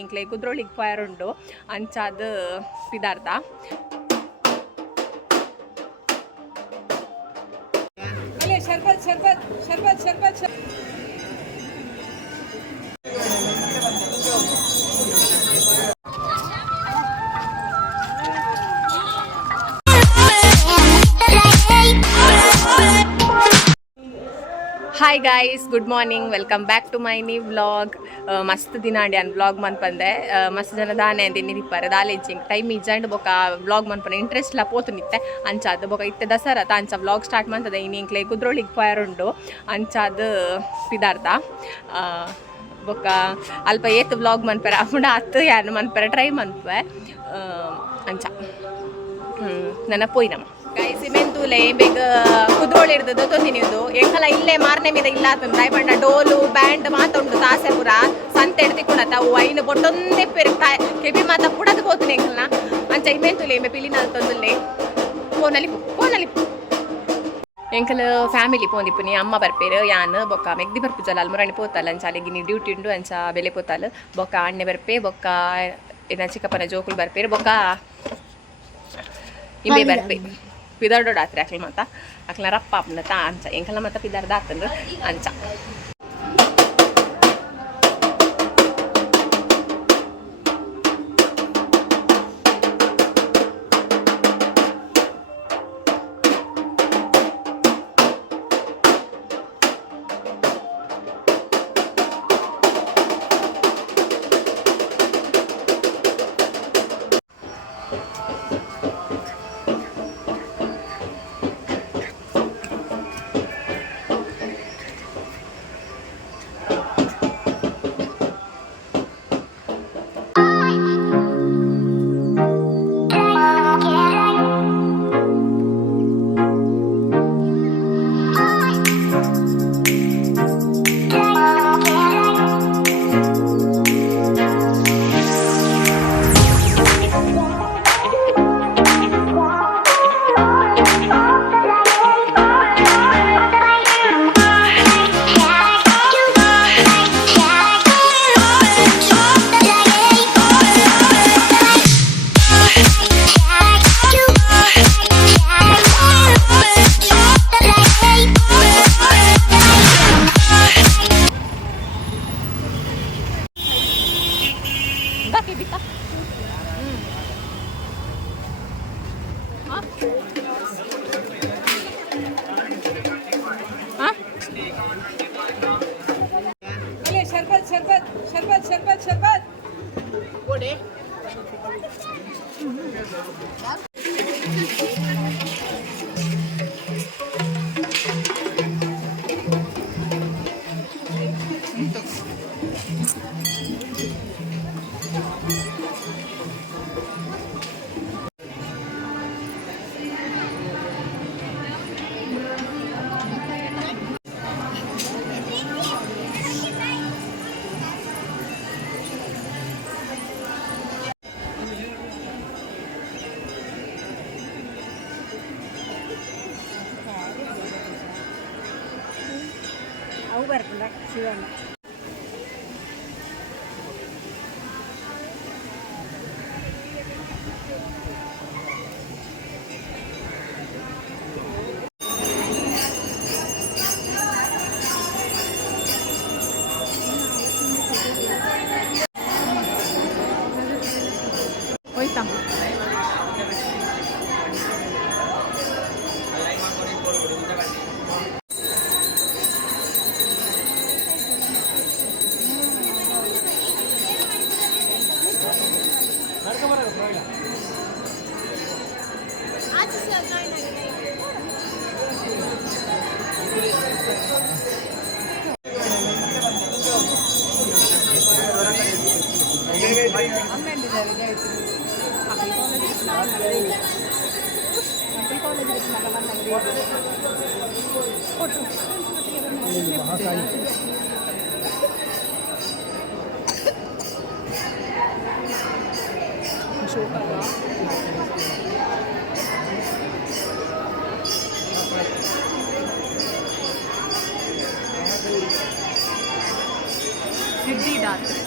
ಇಂಕ್ಲೆ ಕುದ್ರೋಳಿಗೆ ಪೋಯಾರುಂಡು ಅಂಚಾದ ಪಿದಾರ್ಥ ಶರ್ಬತ್ ಶರ್ಬತ್ ಶರ್ಬತ್ ಶರ್ಬತ್ hi guys, good morning, welcome back to my new vlog. ಮಸ್ತ್ ದಿನ ಅಂಡಿ ಅನ್ ವ್ಲಾಗ್ ಮನ್ಪಂದೆ ಮಸ್ತ್ ಜನ ದಾನೆ ಅಂದಿನಿ ನಿಪ್ಪರೆ ದಾಲೇಜಿಂಗ್ ಟೈಮ್ ಇಜ್ಜಂಡ್ ಬೊಕ ವ್ಲಾಗ್ ಮನ್ಪನೆ ಇಂಟ್ರೆಸ್ಟ್ ಲ ಪೋತು ನಿತ್ತೆ ಅಂಚಾದ ಬೊಕ ಇತ್ತೆ ದಸರಾ ಅಂಚ ವ್ಲಾಗ್ ಸ್ಟಾರ್ಟ್ ಮಾಡ್ತದೆ. ಇನ್ನಿಂಕ್ಲೆ ಕುದ್ರೋಳಿಗೆ ಪೋಯಾರುಂಡು ಅಂಚಾದ ಪಿದಾರ್ಥ ಬೊಕ ಅಲ್ಪ ಏತ್ ವ್ಲಾಗ್ ಮನ್ಪರೆ ಅಪ್ಪುಂಡ ಹತ್ತು ಯಾನು ಮನ್ಪರೆ ಟ್ರೈ ಮನ್ಪೆ ಅಂಚ ನನ್ನ ಪೋಯ್ನಮ್ಮ ಗೈಸ್ ಮೆಂತೂಲೆ ಬೇಗ ಕುದ್ರೋಳಿ ಇರ್ತದೆ ತೊಂದಿನಿದು ಎಂಕಲ ಇಲ್ಲೇ ಮಾರನೆ ಮೀದ ಇಲ್ಲ ಅಂತಂದ ಪಂಡ ಡೋಲು ಬ್ಯಾಂಡ್ ಮಾತ ಉಂಟು ತಾಸೆ ಪುರ ಸಂತೆ ಎಡ್ತಿಕೊಂಡತ್ತ ಅವು ಐನು ಬೊಟ್ಟೊಂದೇ ಪೇರು ಕೆಬಿ ಮಾತ ಪುಡದು ಹೋಗ್ತೀನಿ ಎಂಕಲ್ನ ಅಂಚ ಇಮೆಂತೂಲೆ ಎಂಬೆ ಪಿಲಿನ ತೊಂದುಲ್ಲೆ ಫೋನಲ್ಲಿ ಎಂಕಲ್ ಫ್ಯಾಮಿಲಿ ಪೋಂದಿಪ್ಪುನಿ ಅಮ್ಮ ಬರ್ಪೇರು ಯಾನ್ ಬೊಕ್ಕ ಮೆಗ್ದಿ ಬರ್ಪುಜಲ ಅಲ್ಮುರಾಣಿ ಪೋತಲ್ಲ ಅಂಚ ಅಲ್ಲಿಗೆ ಡ್ಯೂಟಿ ಉಂಡು ಅಂಚ ಬೆಲೆ ಪೋತಲ್ಲ ಬೊಕ್ಕ ಅಣ್ಣೆ ಬರ್ಪೆ ಬೊಕ್ಕ ಏನ ಚಿಕ್ಕಪ್ಪನ ಜೋಕುಲು ಬರ್ಪೇರು ಬೊಕ್ಕ ಇಂಬೆ ಬರ್ಪೆ ಪಿದಾರ್ಡೋಡು ಆತ್ರಿ ಅಕ್ಲ ಮತ್ತ ಅಕ್ಲ ರಪ್ಪ ಅಪ್ನ ತಾ ಅಂಚ ಎಂಕಲ ಮತ್ತ ಪಿದಾರ್ದ ಆತಂದ್ರೆ ಅಂಚ ಶರ್ಬತ್ ಶರ್ಬತ್ ಶರ್ಬತ್ ಶರ್ಬತ್ ಶರ್ಬತ್ ಗೋಡೆ ಅವು ಬರ್ಕೊಂಡ ಶಿವಣ್ಣ ಹೋಯ್ತಮ್ಮ ಸಿದ್ಧಿದಾತ್ರೆ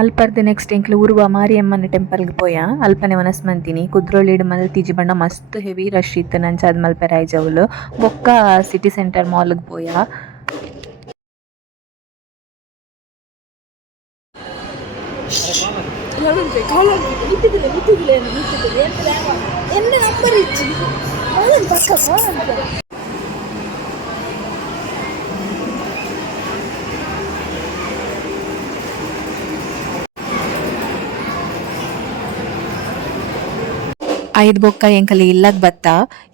ಅಲ್ಪರ್ದು ನೆಕ್ಸ್ಟ್ ಎಂಕ್ಲು ಊರುವ ಮಾರಿಯಮ್ಮನ ಟೆಂಪಲ್ಗೆ ಪೋಯ ಅಲ್ಪನೆ ಮನಸ್ಮಂತಿನಿ ಕುದ್ರೋಳಿಡ್ ಮಲ್ತಿಜಿ ಬಣ್ಣ ಮಸ್ತ್ ಹೆವಿ ರಶ್ ಇತ್ತು ನಂಚಾದ ಮಲ್ಪೆರಾಯ್ ಜವುಲು ಬೊಕ್ಕ ಸಿಟಿ ಸೆಂಟರ್ ಮಾಲ್ಗೆ ಪೋಯ. ಐದು ಬೊಕ್ಕ ಎಂಕಲ್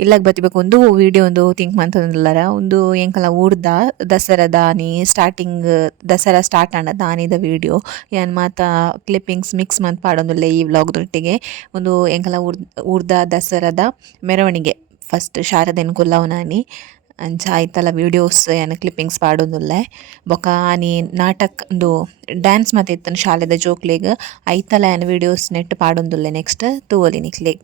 ಇಲ್ಲಗ್ ಬತ್ತಿಬೇಕು ಒಂದು ವಿಡಿಯೋ ಒಂದು ಥಿಂಕ್ ಮಂತಂದುಲ್ಲರ ಒಂದು ಎಂಕಲ ಊರ್ದ ದಸರಾ ದಾನಿ ಸ್ಟಾರ್ಟಿಂಗ್ ದಸರಾ ಸ್ಟಾರ್ಟ್ ಆಂಡ ದಾನಿದ ವಿಡಿಯೋ ಏನ್ ಮಾತ ಕ್ಲಿಪ್ಪಿಂಗ್ಸ್ ಮಿಕ್ಸ್ ಮಂತ್ ಪಾಡೊಂದುಲ್ಲ ಈ ವ್ಲಾಗ್ದೊಟ್ಟಿಗೆ ಒಂದು ಎಂಕಲ ಊರ್ದ ದಸರಾದ ಮೆರವಣಿಗೆ ಫಸ್ಟ್ ಶಾರದೆನ್ ಕುಲ್ಲವನಾನಿ ಅಂಚ ಐತಲ ವಿಡಿಯೋಸ್ ಏನ ಕ್ಲಿಪ್ಪಿಂಗ್ಸ್ ಪಾಡೊಂದುಲ್ಲೆ ಬೊಕ ಆನಿ ನಾಟಕ್ ಒಂದು ಡ್ಯಾನ್ಸ್ ಮಾತ ಇತ್ತನ ಶಾಲೆದ ಜೋಕ್ಲೆಗ್ ಐತಲ ಏನ ವಿಡಿಯೋಸ್ ನೆಟ್ ಪಾಡೊಂದುಲ್ಲೆ ನೆಕ್ಸ್ಟ್ ತೂವೊಲಿ ನಿಕ್ಲೆಗ್.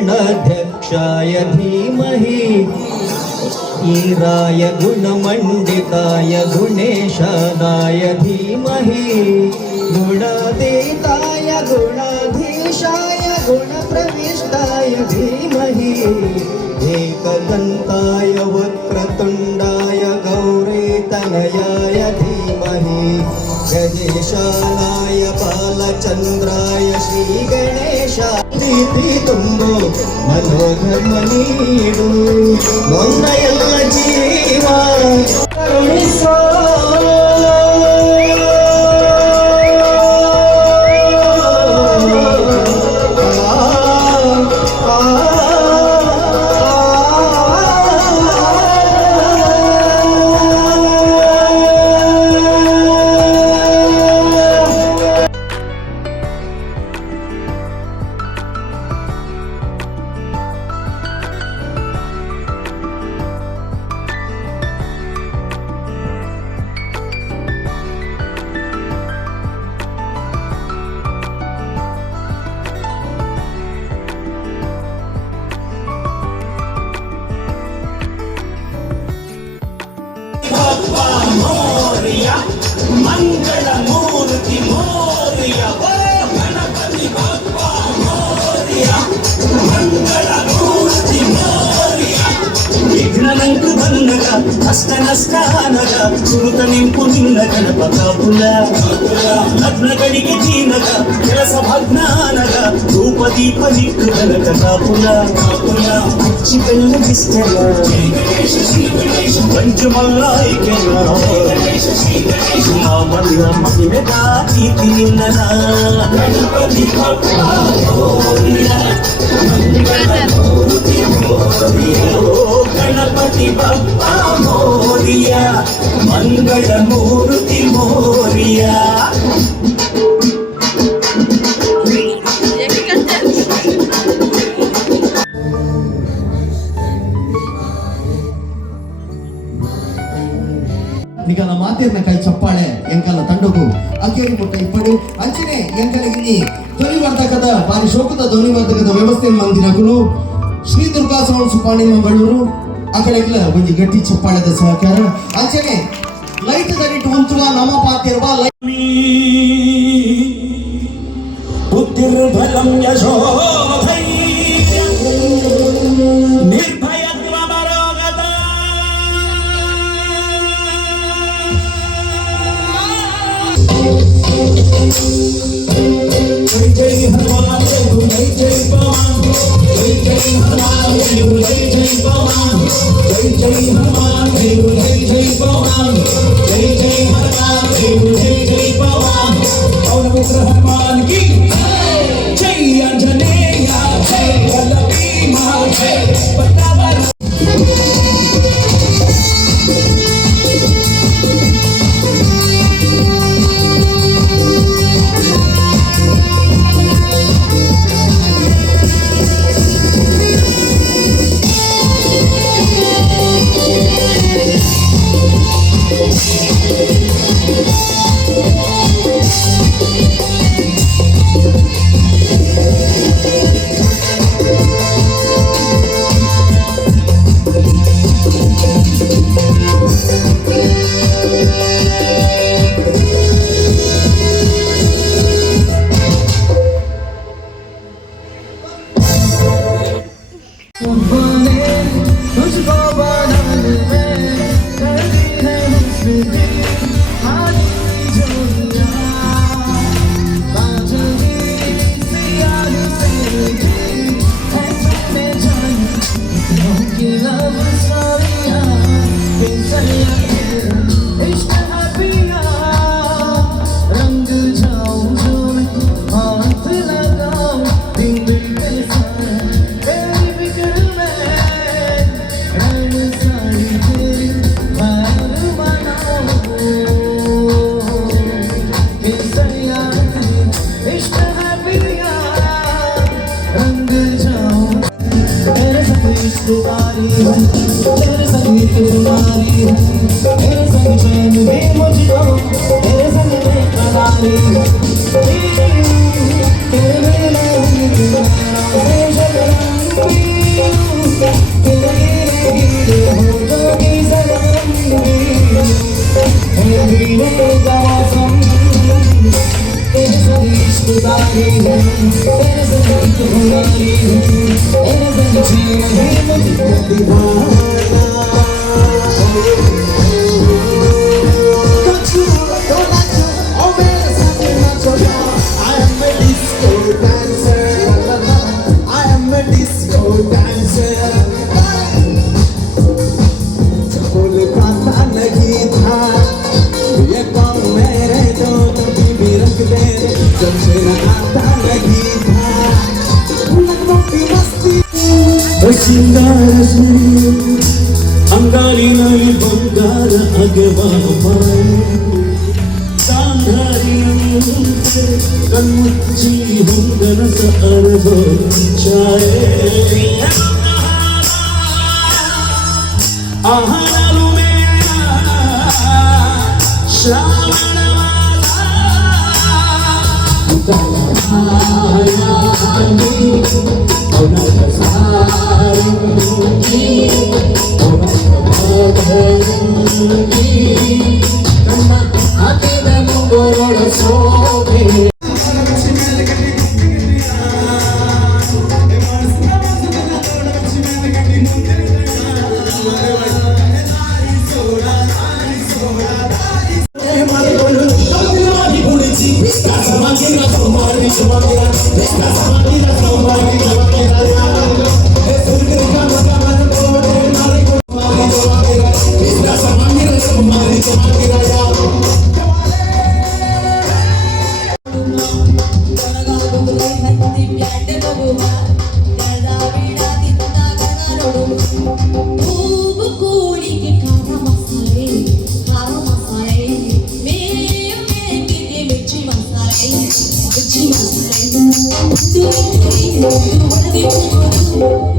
गणाध्यक्षाय धीमहि ईराय गुणमण्डिताय गुणेशानाय धीमहि गुणातीताय गुणाधीशाय गुणप्रविष्टाय धीमहि एकदन्ताय वक्रतुण्डाय गौरीतनयाय धीमहि गणेशानाय बालचन्द्राय श्रीगणेशाय ಪ್ರೀತಿ ತುಂಬು ಮನೋಧರ್ಮ ನೀಡು ನೊಂದ ಎಲ್ಲ ಜೀವ ಕರುಣಿಸೋ. ಮಂಗಳ ಮೂರ್ತಿ ಮೋರಿಯ ಗಣಪತಿ ಬಪ್ಪ ಮೋರಿಯ ಮಂಗಳ ಮೂರ್ತಿ ಮೋರಿಯ ವಿಘ್ನನಂಕು ಬಂದಗ ಅಷ್ಟ ನಷ್ಟ ಆನಗ ಸುರುತ ನಿಂಪು ನಿನ್ನ ಗಣಪತ ಪುಲ ಲಗ್ನ ಗಡಿಗೆ ಚೀನಗ ಕೆಲಸ ಭಗ್ನ ಆನಗ ಧೂಪ ದೀಪ ನಿಕ್ಕು ಗಣಕ ಕಾಪುಲ ಹುಚ್ಚಿ ಬೆಲ್ಲಗಿಷ್ಟಲ ಮಂಜು ಮಲ್ಲಾಯ್ಕೆಲ ಮಲ್ಲ ಮಹಿಮೆ ದಾತೀತಿ ನಿನ್ನ ಗಣಪತಿ ಬಪ್ಪ ಮೋರಿಯ ಗಣಪತಿ ಬಪ್ಪ ಮೋರಿಯ ಮಂಗಳ ಮೂರ್ತಿ ಮೋರಿಯ. ನಿಗಲ ಮಾತಿರ್ನ ಕೈ ಚಪ್ಪಾಳೆ ಎಂಕಲ ತಂಡಗು ಅಕ್ಕೇರಿ ಮುಟ್ಟ ಇಪ್ಪಡು ಅಂಚನೆ ಎಂಕಲಿಗಿನಿ ಧ್ವನಿವರ್ಧಕದ ಬಾರಿ ಶೋಕದ ಧ್ವನಿವರ್ಧಕದ ವ್ಯವಸ್ಥೆ ಮಂದಿನಗುಲು ಶ್ರೀ ದುರ್ಗಾ ಸೌಂಡ್ ಸುಪಾಣಿ ಮಂಗಳೂರು ಆ ಕಡೆಗಿಲ್ಲ ಒಂದು ಗಟ್ಟಿ ಚಪ್ಪಾಳದ ಸಹಕಾರ ಅಂಚನೆ ಲೈಟ್ ದರಿಟ್ಟು ಉಂಚುವ ನಮ್ಮ ಪಾತಿರುವ ಬುದ್ಧಿರ್ಬಲಂ ಯಶೋಧೈ ನಿರ್ಭಯತ್ವ ಮರೋಗದ पवन जय जय हनुमान देव जय जय पवन जय जय हनुमान देव जय जय पवन पवन पुत्र हनुमान की जय अंजनेय जय वल्लभी मां जय पट्टावर अंगारी बंगार अगवा कन्मुच्ची हुंगन सरबो चाहे आहनालु मेरा श्रावण Thank you.